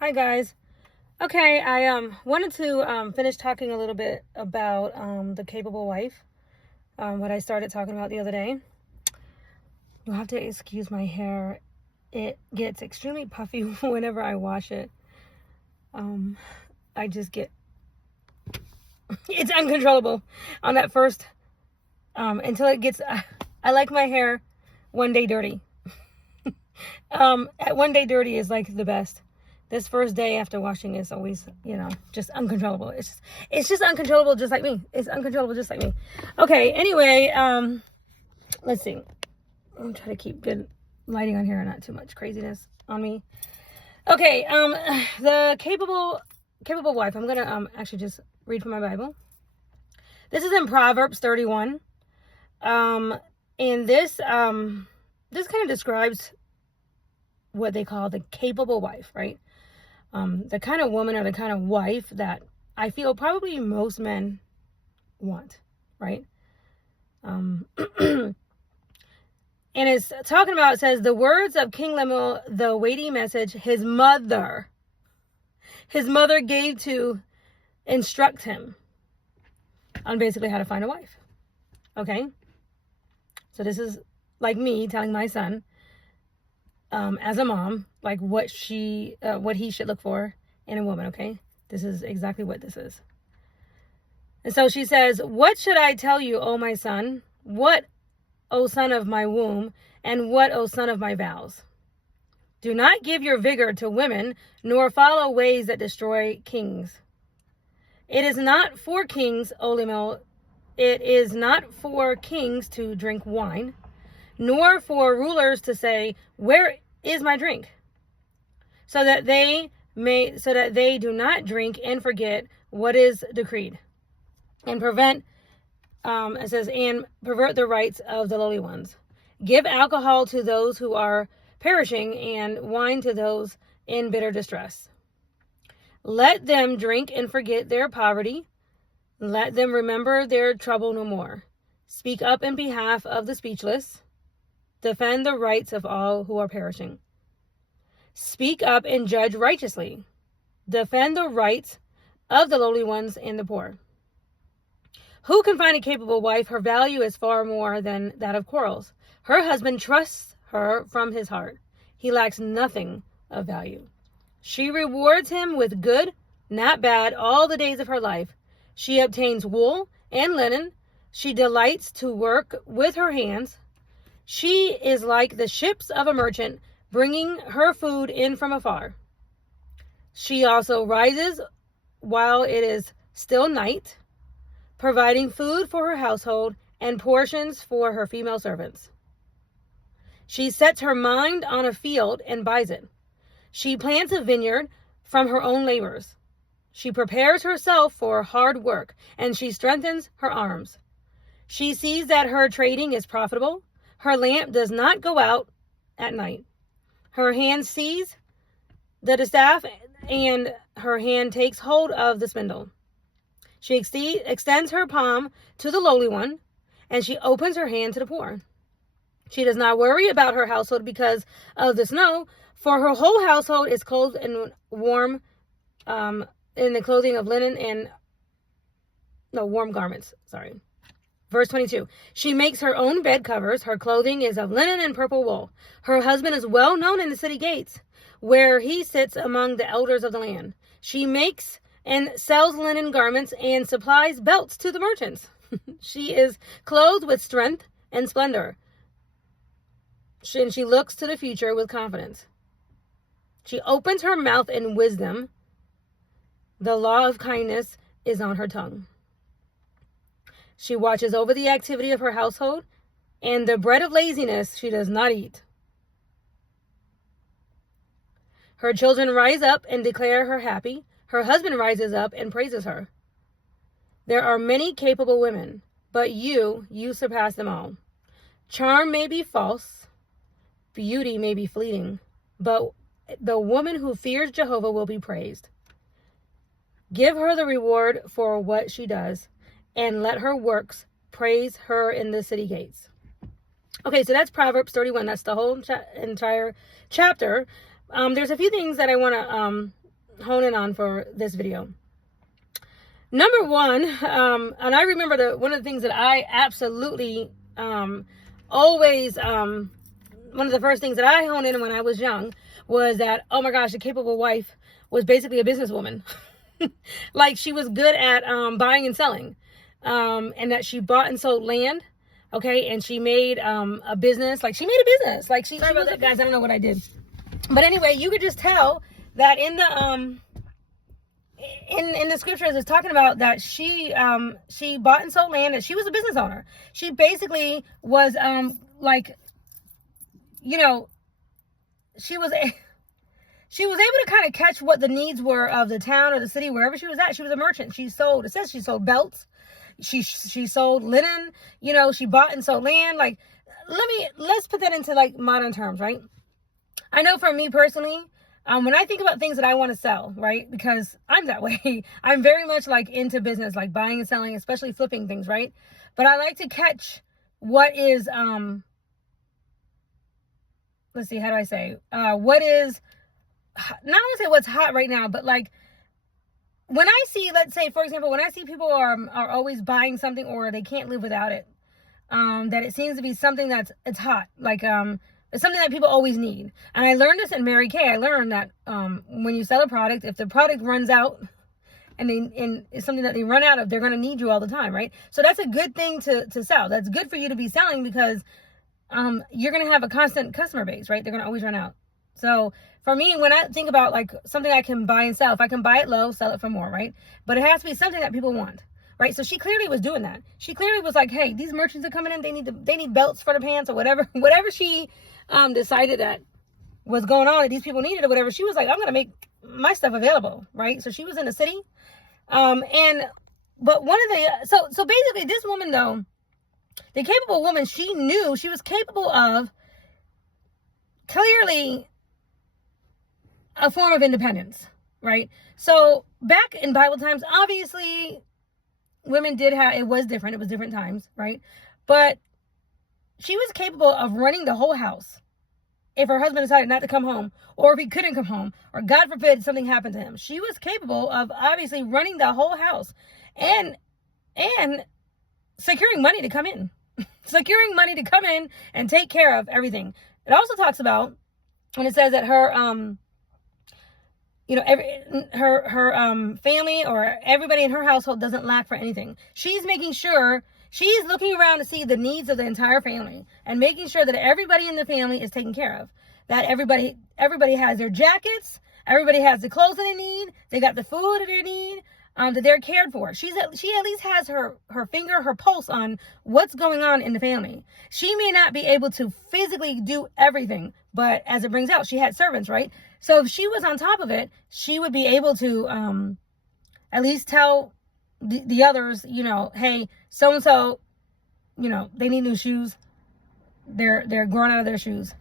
Hi guys. Okay, I wanted to finish talking a little bit about the capable wife. What I started talking about the other day. You'll have to excuse my hair. It gets extremely puffy whenever I wash it. I just get it's uncontrollable on that first until it gets. I like my hair one day dirty. At one day dirty is like the best. This first day after washing is always, just uncontrollable. It's just uncontrollable, just like me. It's uncontrollable, just like me. Okay. Anyway, let's see. I'm trying to keep good lighting on here and not too much craziness on me. Okay. The capable wife. I'm gonna actually just read from my Bible. This is in Proverbs 31. And this kind of describes what they call the capable wife, right? The kind of woman or the kind of wife that I feel probably most men want, right? And it's talking about, it says, the words of King Lemuel, the weighty message his mother gave to instruct him on basically how to find a wife. Okay? So this is like me telling my son, as a mom, like what he should look for in a woman. Okay, this is exactly what this is. And so she says, what should I tell you, O my son? What, O son of my womb? And what, O son of my vows? Do not give your vigor to women, nor follow ways that destroy kings. It is not for kings, O Lemuel, it is not for kings to drink wine, nor for rulers to say, where is my drink? So that they do not drink and forget what is decreed, and pervert the rights of the lowly ones. Give alcohol to those who are perishing, and wine to those in bitter distress. Let them drink and forget their poverty. Let them remember their trouble no more. Speak up in behalf of the speechless. Defend the rights of all who are perishing. Speak up and judge righteously. Defend the rights of the lowly ones and the poor. Who can find a capable wife? Her value is far more than that of quarrels. Her husband trusts her from his heart. He lacks nothing of value. She rewards him with good, not bad, all the days of her life. She obtains wool and linen. She delights to work with her hands. She is like the ships of a merchant, bringing her food in from afar. She also rises while it is still night, providing food for her household and portions for her female servants. She sets her mind on a field and buys it. She plants a vineyard from her own labors. She prepares herself for hard work, and she strengthens her arms. She sees that her trading is profitable. Her lamp does not go out at night. Her hand seize the distaff, and her hand takes hold of the spindle. She extends her palm to the lowly one, and she opens her hand to the poor. She does not worry about her household because of the snow, for her whole household is clothed in warm, in the clothing of linen and warm garments. Sorry. Verse 22, she makes her own bed covers. Her clothing is of linen and purple wool. Her husband is well known in the city gates, where he sits among the elders of the land. She makes and sells linen garments and supplies belts to the merchants. She is clothed with strength and splendor. She looks to the future with confidence. She opens her mouth in wisdom. The law of kindness is on her tongue. She watches over the activity of her household, and the bread of laziness she does not eat. Her children rise up and declare her happy. Her husband rises up and praises her. There are many capable women, but you surpass them all. Charm may be false, beauty may be fleeting, but the woman who fears Jehovah will be praised. Give her the reward for what she does, and let her works praise her in the city gates. Okay, so that's Proverbs 31. That's the whole entire chapter. There's a few things that I want to hone in on for this video. Number one, and I remember one of the things that I absolutely always, one of the first things that I honed in when I was young was that, oh my gosh, a capable wife was basically a businesswoman. Like, she was good at buying and selling, and that she bought and sold land. Okay, and she made a business. Like, she made a business. Like, she was that, guys. I don't know what I did, but anyway, you could just tell that in the in the scriptures, it's talking about that she bought and sold land, that she was a business owner. She basically was like, you know, she was able to kind of catch what the needs were of the town or the city, wherever she was at. She was a merchant. She sold, it says she sold belts. She sold linen, you know, she bought and sold land. Like, let's put that into like modern terms, right? I know for me personally, when I think about things that I want to sell, right? Because I'm that way. I'm very much like into business, like buying and selling, especially flipping things, right? But I like to catch what is, let's see, how do I say? What is, not want to say what's hot right now, but like, when I see, let's say, for example, when I see people are always buying something or they can't live without it, that it seems to be something it's hot, like it's something that people always need. And I learned this in Mary Kay. I learned that when you sell a product, if the product runs out and it's something that they run out of, they're going to need you all the time, right? So that's a good thing to sell. That's good for you to be selling because you're going to have a constant customer base, right? They're going to always run out. So for me, when I think about like something I can buy and sell, if I can buy it low, sell it for more, right? But it has to be something that people want, right? So she clearly was doing that. She clearly was like, hey, these merchants are coming in. They need belts for the pants or whatever she decided that was going on that these people needed or whatever. She was like, I'm going to make my stuff available, right? So she was in the city. But one of the, so basically this woman though, the capable woman, she knew she was capable of clearly a form of independence, right? So back in Bible times, obviously women it was different. It was different times, right? But she was capable of running the whole house if her husband decided not to come home, or if he couldn't come home, or God forbid something happened to him. She was capable of obviously running the whole house and securing money to come in. Securing money to come in and take care of everything. It also talks about when it says that her her family or everybody in her household doesn't lack for anything. She's making sure, she's looking around to see the needs of the entire family and making sure that everybody in the family is taken care of. That everybody has their jackets, everybody has the clothes that they need, they got the food that they need, that they're cared for. She at least has her finger, her pulse on what's going on in the family. She may not be able to physically do everything, but as it brings out, she had servants, right? So if she was on top of it, she would be able to at least tell the others, you know, hey, so-and-so, you know, they need new shoes. They're growing out of their shoes.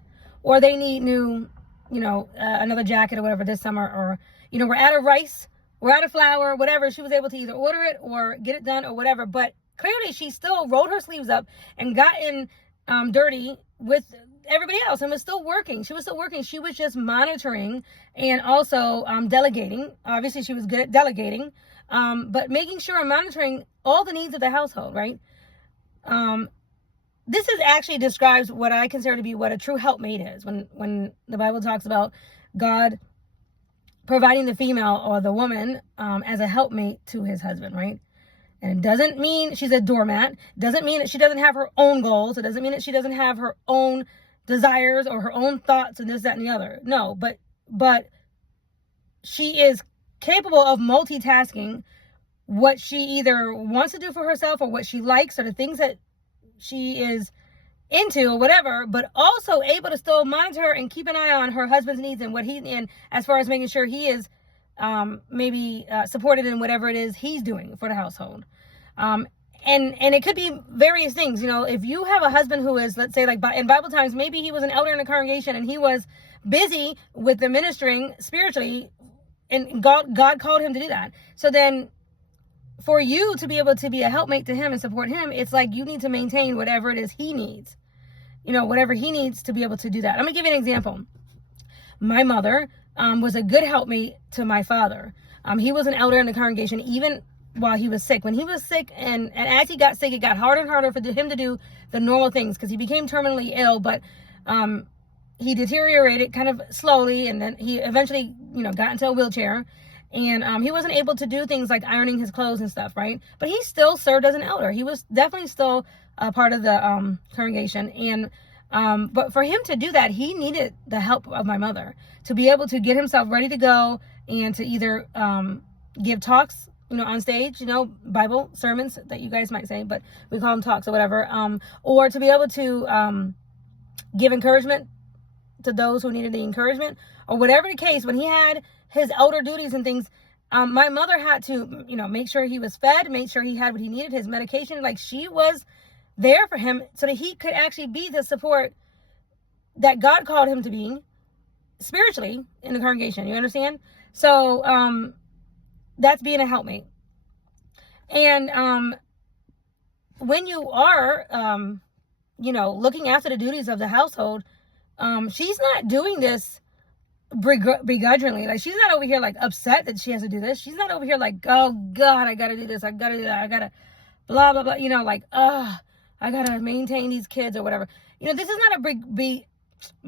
Or they need new, you know, another jacket or whatever this summer. Or, you know, we're out of rice, we're out of flour, whatever. She was able to either order it or get it done or whatever. But clearly she still rolled her sleeves up and got in dirty with everybody else and was still working. She was still working. She was just monitoring and also delegating. Obviously, she was good at delegating, but making sure and monitoring all the needs of the household, right? This actually describes what I consider to be what a true helpmate is. When the Bible talks about God providing the female or the woman as a helpmate to his husband, right? And it doesn't mean she's a doormat. It doesn't mean that she doesn't have her own goals. It doesn't mean that she doesn't have her own desires or her own thoughts and this, that, and the other. No, but she is capable of multitasking what she either wants to do for herself or what she likes or the things that she is into or whatever, but also able to still monitor and keep an eye on her husband's needs and what as far as making sure he is supported in whatever it is he's doing for the household. And it could be various things. You know, if you have a husband who is, let's say, like in Bible times, maybe he was an elder in the congregation and he was busy with the ministering spiritually, and God called him to do that. So then for you to be able to be a helpmate to him and support him, it's like you need to maintain whatever it is he needs. You know, whatever he needs to be able to do that. I'm going to give you an example. My mother, was a good helpmate to my father. He was an elder in the congregation even while he was sick. When he was sick and as he got sick, it got harder and harder for him to do the normal things because he became terminally ill, but he deteriorated kind of slowly, and then he eventually, got into a wheelchair, and he wasn't able to do things like ironing his clothes and stuff, right? But he still served as an elder. He was definitely still a part of the congregation, and but for him to do that, he needed the help of my mother to be able to get himself ready to go and to either give talks, on stage, Bible sermons that you guys might say, but we call them talks or whatever, or to be able to give encouragement to those who needed the encouragement, or whatever the case. When he had his elder duties and things, my mother had to, make sure he was fed, make sure he had what he needed, his medication. Like, she was there for him so that he could actually be the support that God called him to be spiritually in the congregation. You understand? So that's being a helpmate. And when you are looking after the duties of the household, she's not doing this begrudgingly. Like, she's not over here like upset that she has to do this. She's not over here like, oh God, I gotta do this, I gotta do that, I gotta blah blah blah, I gotta maintain these kids or whatever. This is not a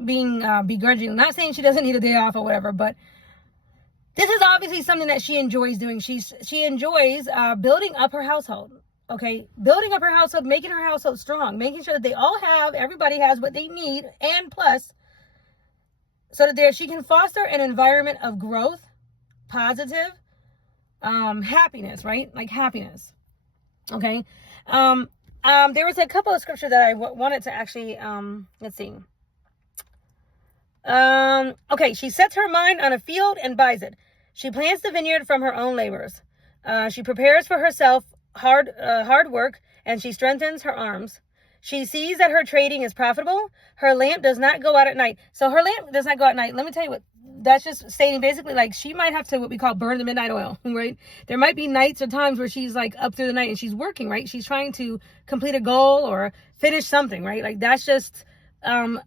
being begrudging. I'm not saying she doesn't need a day off or whatever, but this is obviously something that she enjoys doing. She enjoys building up her household. Okay, building up her household, making her household strong, making sure that everybody has what they need, and plus, so that she can foster an environment of growth, positive, happiness, right? Like happiness. Okay. There was a couple of scriptures that I wanted to actually, let's see. Okay, she sets her mind on a field and buys it. She plants the vineyard from her own labors. She prepares for herself hard work, and she strengthens her arms. She sees that her trading is profitable. Her lamp does not go out at night. So her lamp does not go out at night. Let me tell you what that's just stating. Basically, like, she might have to what we call burn the midnight oil, right? There might be nights or times where she's like up through the night and she's working, right? She's trying to complete a goal or finish something, right? Like, that's just in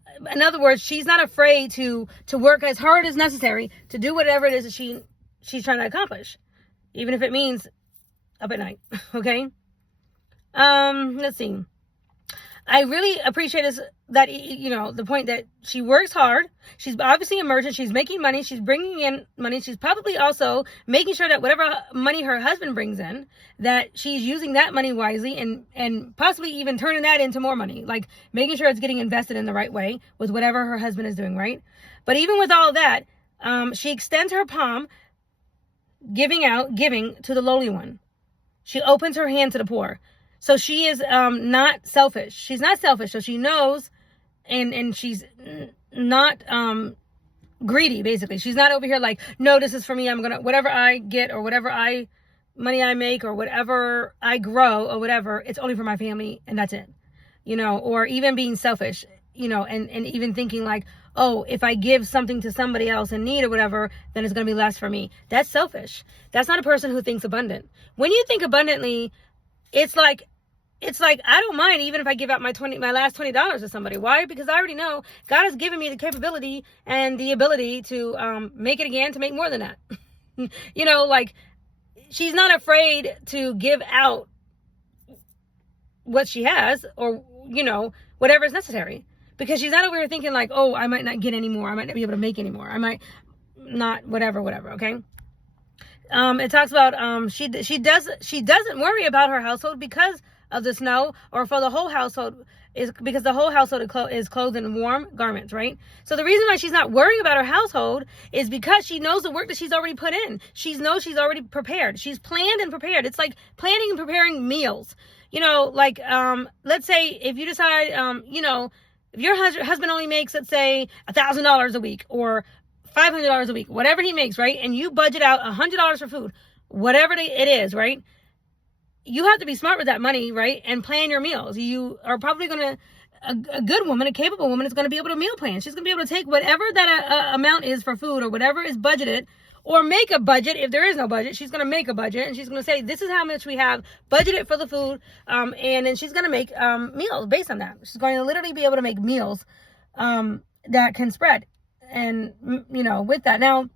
other words, she's not afraid to work as hard as necessary to do whatever it is that she's trying to accomplish, even if it means up at night. Okay. Let's see. I really appreciate this, that, the point that she works hard. She's obviously a merchant. She's making money. She's bringing in money. She's probably also making sure that whatever money her husband brings in, that she's using that money wisely and possibly even turning that into more money, like making sure it's getting invested in the right way with whatever her husband is doing, right? But even with all that, she extends her palm, giving to the lowly one. She opens her hand to the poor. So she is not selfish. She's not selfish. So she knows, and she's not greedy, basically. She's not over here like, no, this is for me. I'm going to, whatever I get or whatever money I make or whatever I grow or whatever, it's only for my family and that's it. Or even being selfish, and even thinking like, oh, if I give something to somebody else in need or whatever, then it's going to be less for me. That's selfish. That's not a person who thinks abundant. When you think abundantly, it's like, I don't mind even if I give out my last $20 to somebody. Why? Because I already know God has given me the capability and the ability to make it again, to make more than that. Like, she's not afraid to give out what she has or, whatever is necessary. Because she's not over here thinking like, oh, I might not get any more. I might not be able to make any more. I might not, whatever, okay? It talks about she doesn't worry about her household because of the snow, or for the whole household, is because the whole household is clothed in warm garments, right? So the reason why she's not worrying about her household is because she knows the work that she's already put in. She knows she's already prepared. She's planned and prepared. It's like planning and preparing meals. Like let's say if you decide if your husband only makes, let's say, $1,000 a week or $500 a week, whatever he makes, right? And you budget out $100 for food, whatever it is, right? You have to be smart with that money, right? And plan your meals. You are probably a good woman, a capable woman is going to be able to meal plan. She's going to be able to take whatever that amount is for food or whatever is budgeted, or make a budget. If there is no budget, she's going to make a budget and she's going to say, this is how much we have budgeted for the food. And then she's going to make meals based on that. She's going to literally be able to make meals that can spread. And, with that. Now,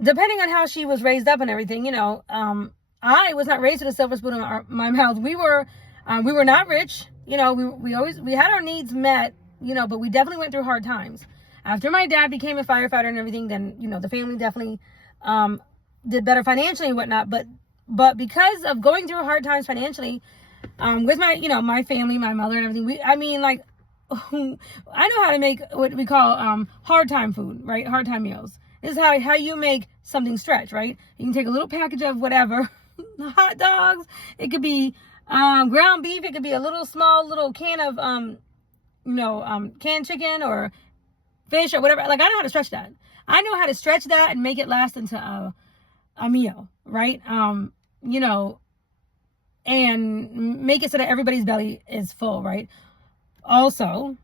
depending on how she was raised up and everything, I was not raised with a silver spoon in my mouth. We were not rich. We had our needs met, but we definitely went through hard times. After my dad became a firefighter and everything, then, the family definitely did better financially and whatnot. But because of going through hard times financially, with my, my family, my mother and everything, I know how to make what we call hard time food, right? Hard time meals. This is how you make something stretch, right? You can take a little package of whatever, hot dogs. It could be ground beef. It could be a little can of canned chicken or fish or whatever. Like, I know how to stretch that. I know how to stretch that and make it last into a meal, right? And make it so that everybody's belly is full, right? Also,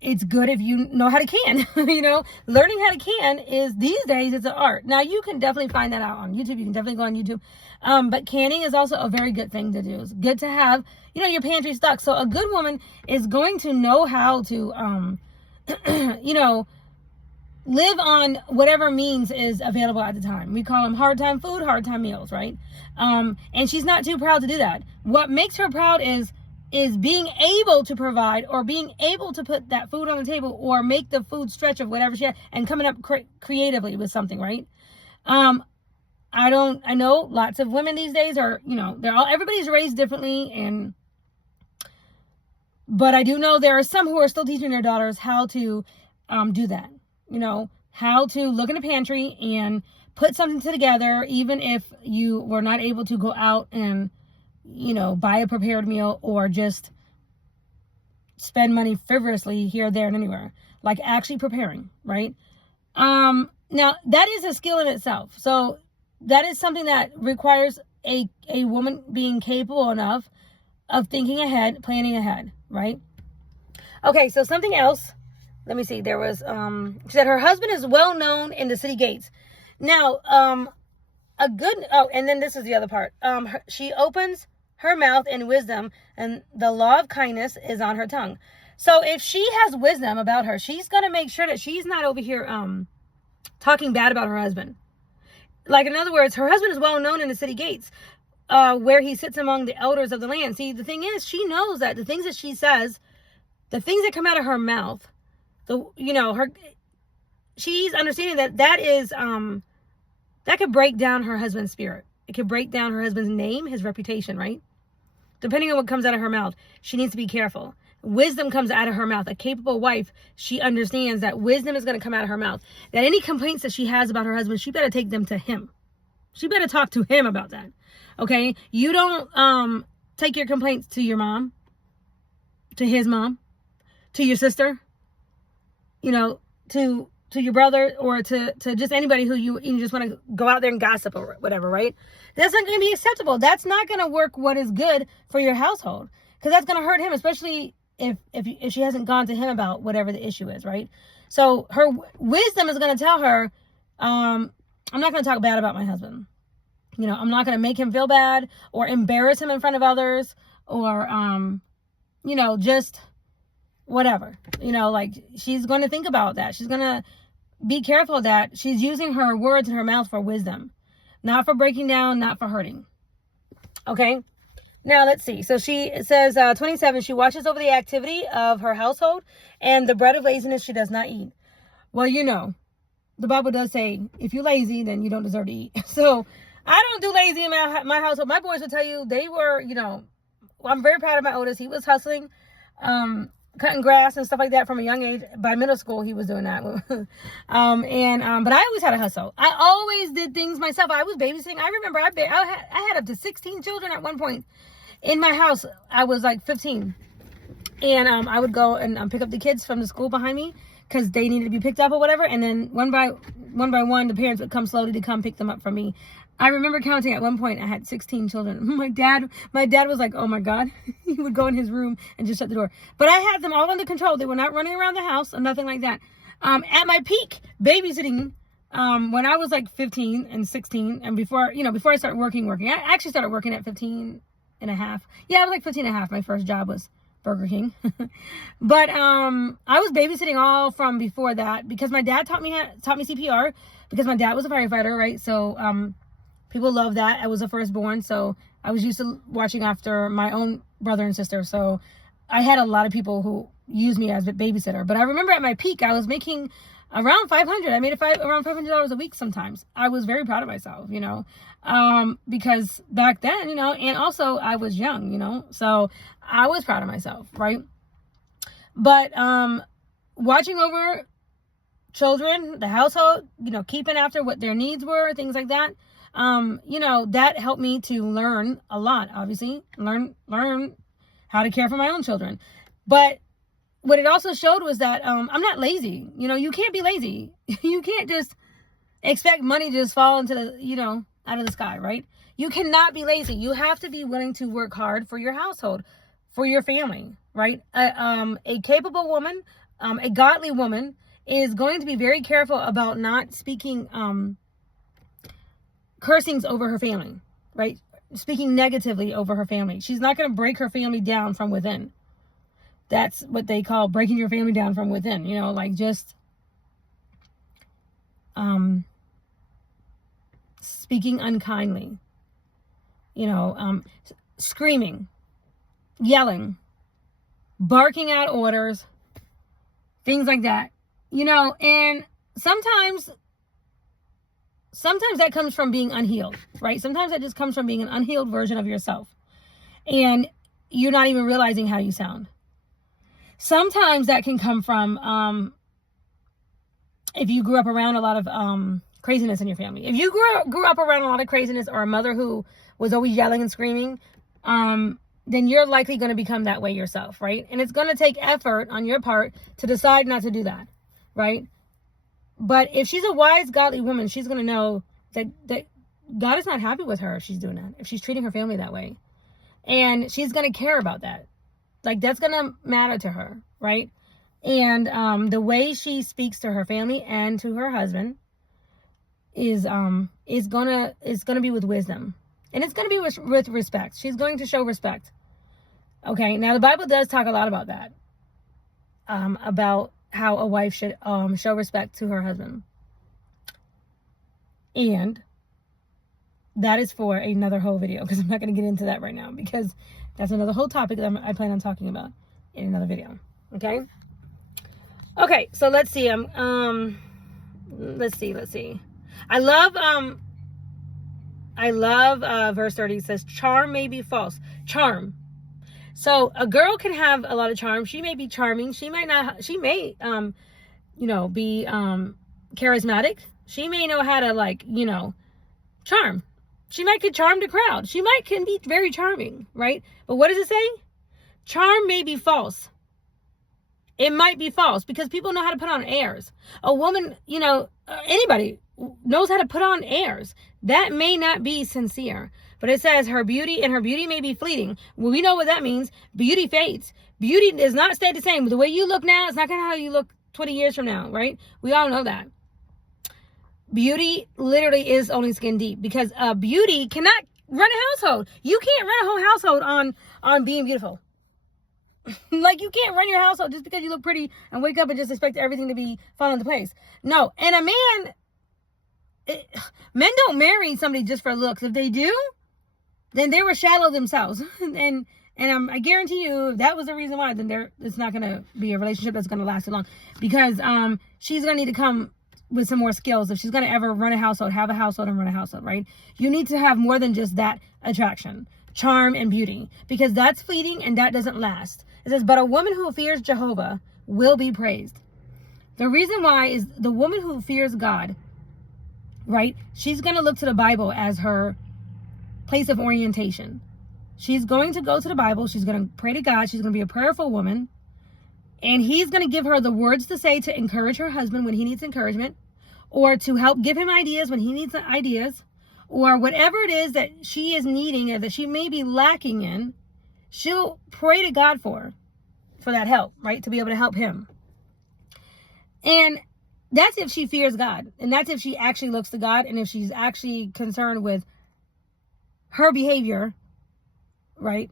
it's good if you know how to can. Learning how to can is, these days, it's an art. Now, you can definitely find that out on YouTube. You can definitely go on YouTube. But canning is also a very good thing to do. It's good to have, your pantry stocked. So a good woman is going to know how to, live on whatever means is available at the time. We call them hard time food, hard time meals, right? And she's not too proud to do that. What makes her proud is being able to provide, or being able to put that food on the table, or make the food stretch of whatever she has, and coming up creatively with something, right? I know lots of women these days are, everybody's raised differently, but I do know there are some who are still teaching their daughters how to do that. How to look in the pantry and put something together, even if you were not able to go out and, buy a prepared meal, or just spend money frivolously here, there, and anywhere. Like, actually preparing, right? Now, that is a skill in itself. So that is something that requires a woman being capable enough of thinking ahead, planning ahead, right? Okay, so something else. Let me see. There was, she said her husband is well known in the city gates. Now, and then this is the other part. She opens her mouth in wisdom, and the law of kindness is on her tongue. So if she has wisdom about her, she's going to make sure that she's not over here, talking bad about her husband. Like, in other words, her husband is well known in the city gates, where he sits among the elders of the land. See, the thing is, she knows that the things that she says, the things that come out of her mouth, she's understanding that is, that could break down her husband's spirit. It could break down her husband's name, his reputation, right? Depending on what comes out of her mouth, she needs to be careful. Wisdom comes out of her mouth. A capable wife, she understands that wisdom is going to come out of her mouth. That any complaints that she has about her husband, she better take them to him. She better talk to him about that. Okay? You don't take your complaints to your mom, to his mom, to your sister, to your brother, or to just anybody who you just want to go out there and gossip or whatever, right? That's not going to be acceptable. That's not going to work what is good for your household, because that's going to hurt him, especially if she hasn't gone to him about whatever the issue is, right? So her wisdom is going to tell her, I'm not going to talk bad about my husband. I'm not going to make him feel bad or embarrass him in front of others, or, just whatever, like, she's going to think about that. She's going to be careful that she's using her words and her mouth for wisdom, not for breaking down, not for hurting. Okay. Now let's see. So it says, 27, she watches over the activity of her household, and the bread of laziness she does not eat. Well, the Bible does say, if you're lazy, then you don't deserve to eat. So I don't do lazy in my household. My boys will tell you, they were, I'm very proud of my oldest. He was hustling, cutting grass and stuff like that from a young age. By middle school, he was doing that. But I always had a hustle. I always did things myself. I was babysitting. I remember I had up to 16 children at one point in my house. I was like 15. And I would go and pick up the kids from the school behind me, because they needed to be picked up or whatever. And then one by one, the parents would come slowly to come pick them up from me. I remember counting at one point, I had 16 children. My dad was like, oh my God. He would go in his room and just shut the door. But I had them all under control. They were not running around the house or nothing like that. At my peak babysitting, when I was like 15 and 16, and before I started working, I actually started working at 15 and a half. Yeah, I was like 15 and a half. My first job was Burger King. But I was babysitting all from before that because my dad taught me CPR because my dad was a firefighter, right? So people love that. I was the firstborn, so I was used to watching after my own brother and sister. So I had a lot of people who used me as a babysitter. But I remember at my peak, I was making around $500. I made around $500 a week sometimes. I was very proud of myself, because back then, and also I was young, so I was proud of myself, right? But watching over children, the household, keeping after what their needs were, things like that, that helped me to learn a lot, obviously, learn how to care for my own children. But what it also showed was that I'm not lazy. You can't be lazy. You can't just expect money to just fall into the, out of the sky, right? You cannot be lazy. You have to be willing to work hard for your household, for your family, right? A capable woman, a godly woman is going to be very careful about not speaking cursings over her family, right? Speaking negatively over her family. She's not going to break her family down from within. That's what they call breaking your family down from within, just speaking unkindly, screaming, yelling, barking out orders, things like that, and sometimes that comes from being unhealed, right? Sometimes that just comes from being an unhealed version of yourself. And you're not even realizing how you sound. Sometimes that can come from if you grew up around a lot of craziness in your family. If you grew up around a lot of craziness or a mother who was always yelling and screaming, then you're likely going to become that way yourself, right? And it's going to take effort on your part to decide not to do that, right? But if she's a wise, godly woman, she's going to know that God is not happy with her if she's doing that, if she's treating her family that way. And she's going to care about that. That's going to matter to her, right? And the way she speaks to her family and to her husband is going to be with wisdom. And it's going to be with respect. She's going to show respect. Okay, now the Bible does talk a lot about that. About how a wife should show respect to her husband. And that is for another whole video, because I'm not going to get into that right now, because that's another whole topic that I plan on talking about in another video. Okay, so let's see. Let's see. I love verse 30. It says, charm may be false. Charm. So a girl can have a lot of charm. She may be charming. She may be charismatic. She may know how to charm. She might could charm the crowd. She can be very charming, right? But what does it say? Charm may be false. It might be false because people know how to put on airs. A woman, anybody knows how to put on airs. That may not be sincere. But it says her beauty may be fleeting. Well, we know what that means. Beauty fades. Beauty does not stay the same. The way you look now, it's not going to how you look 20 years from now, right? We all know that. Beauty literally is only skin deep, because beauty cannot run a household. You can't run a whole household on being beautiful. You can't run your household just because you look pretty and wake up and just expect everything to fall into place. No. And men don't marry somebody just for looks. If they do, then they were shallow themselves. And I guarantee you, if that was the reason why, then it's not going to be a relationship that's going to last too long. Because she's going to need to come with some more skills if she's going to ever run a household, have a household, and run a household, right? You need to have more than just that attraction, charm, and beauty. Because that's fleeting and that doesn't last. It says, but a woman who fears Jehovah will be praised. The reason why is the woman who fears God, right? She's going to look to the Bible as her place of orientation. She's going to go to the Bible. She's going to pray to God. She's going to be a prayerful woman. And he's going to give her the words to say to encourage her husband when he needs encouragement, or to help give him ideas when he needs ideas, or whatever it is that she is needing or that she may be lacking in. She'll pray to God for that help, right? To be able to help him. And that's if she fears God. And that's if she actually looks to God, and if she's actually concerned with her behavior, right?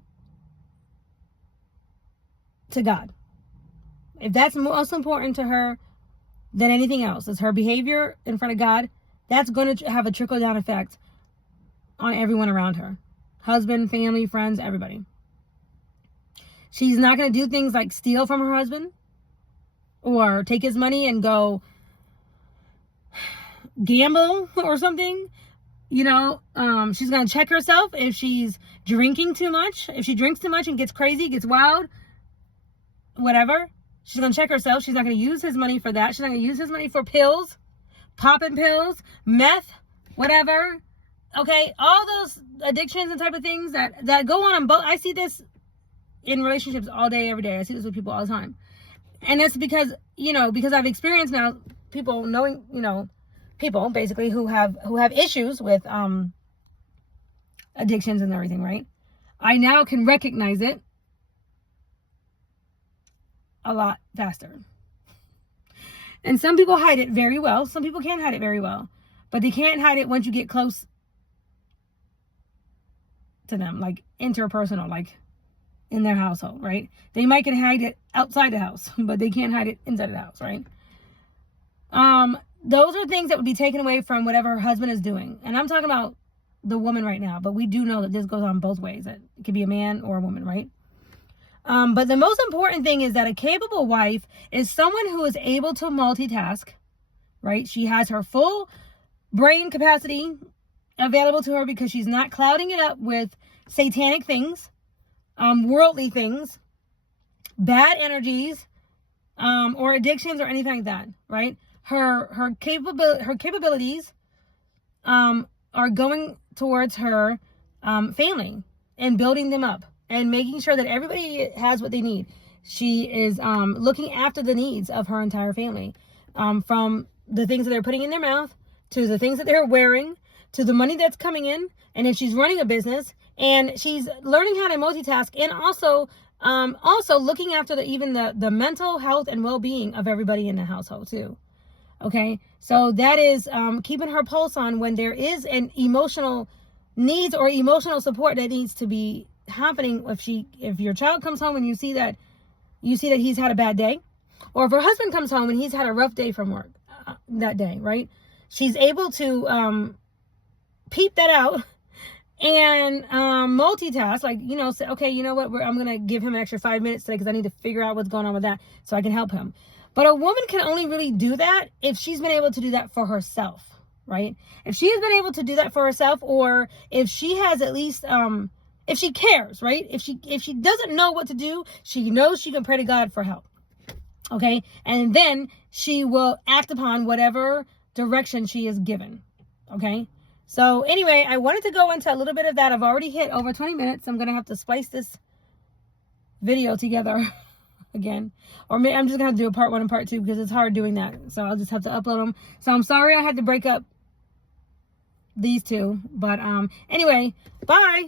to God. If that's most important to her than anything else, is her behavior in front of God, that's going to have a trickle-down effect on everyone around her. Husband, family, friends, everybody. She's not going to do things like steal from her husband or take his money and go gamble or something. You know, she's going to check herself if she's drinking too much. If she drinks too much and gets crazy, gets wild, whatever, she's going to check herself. She's not going to use his money for that. She's not going to use his money for pills, popping pills, meth, whatever. Okay, all those addictions and type of things that go on both. I see this in relationships all day, every day. I see this with people all the time. And that's because, because I've experienced now people knowing, people basically who have issues with addictions and everything, right? I now can recognize it a lot faster. And some people hide it very well. Some people can hide it very well. But they can't hide it once you get close to them, like interpersonal, like in their household, right? They might can hide it outside the house, but they can't hide it inside the house, right? Those are things that would be taken away from whatever her husband is doing. And I'm talking about the woman right now, but we do know that this goes on both ways. That it could be a man or a woman, right? But the most important thing is that a capable wife is someone who is able to multitask, right? She has her full brain capacity available to her because she's not clouding it up with satanic things, worldly things, bad energies, or addictions or anything like that, right? Her capabilities are going towards her family and building them up and making sure that everybody has what they need. She is looking after the needs of her entire family, from the things that they're putting in their mouth to the things that they're wearing to the money that's coming in. And then she's running a business and she's learning how to multitask and also looking after the mental health and well-being of everybody in the household too. Okay, so that is keeping her pulse on when there is an emotional needs or emotional support that needs to be happening. If your child comes home and you see that he's had a bad day, or if her husband comes home and he's had a rough day from work that day, right? She's able to peep that out and multitask, like, say, okay, you know what, I'm going to give him an extra 5 minutes today because I need to figure out what's going on with that so I can help him. But a woman can only really do that if she's been able to do that for herself, right? If she has been able to do that for herself, or if she has at least, if she cares, right? If she doesn't know what to do, she knows she can pray to God for help, okay? And then she will act upon whatever direction she is given, okay? So anyway, I wanted to go into a little bit of that. I've already hit over 20 minutes. I'm going to have to splice this video together again. Or maybe I'm just going to have to do a part 1 and part 2 because it's hard doing that. So I'll just have to upload them. So I'm sorry I had to break up these two. But anyway, bye.